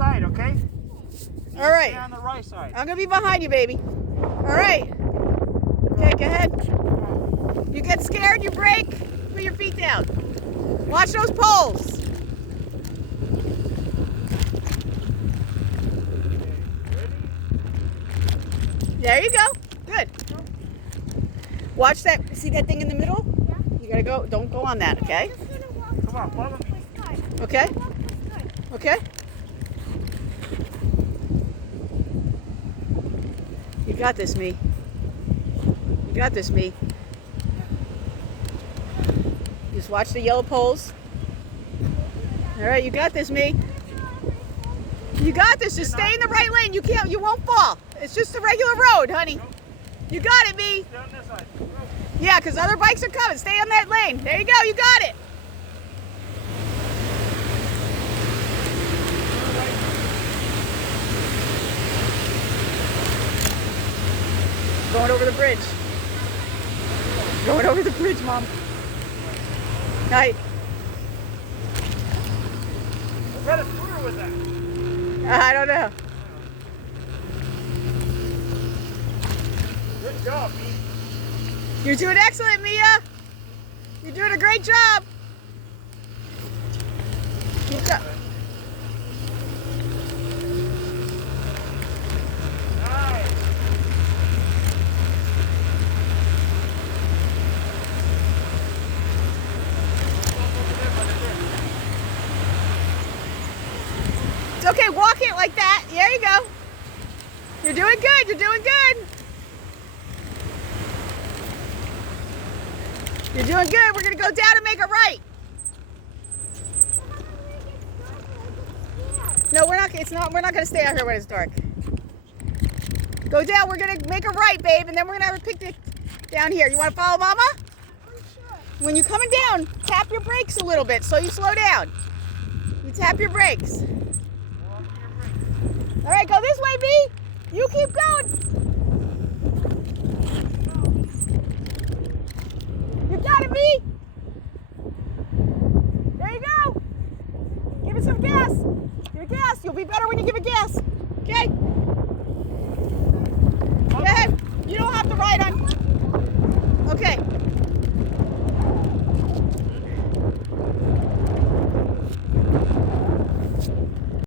side, okay? All right. Stay on the right side. I'm gonna be behind you, baby. All right. Okay, go ahead. You get scared, you brake. Put your feet down. Watch those poles. There you go. Good. Watch that. See that thing in the middle? Yeah. You gotta go. Don't go on that, okay? I'm just gonna walk Come on, follow me. this side. Okay? Walk this side. Okay? You got this, me. You got this, me. Just watch the yellow poles. All right, you got this, me. You got this. Just stay in the right lane. You can't. You won't fall. It's just a regular road, honey. You got it, me. Stay on this side. Go. Yeah, because other bikes are coming. Stay on that lane. There you go. You got it. Going over the bridge. Going over the bridge, Mom. Night. What kind of scooter was that? I don't know. Good job, Pete. You're doing excellent, Mia. You're doing a great job. Keep go- Nice. It's okay. Walk it like that. There you go. You're doing good. You're doing good. You're doing good. We're going to go down and make it right. No, we're not. It's not. We're not going to stay out here when it's dark. Go down. We're going to make a right, babe, and then we're going to have a picnic down here. You want to follow Mama? When you're coming down, tap your brakes a little bit so you slow down. You tap your brakes. All right, go this way, B. You keep going. You got it, B. There you go. Give it some gas. Give it gas. You'll be better when you give it gas. Okay?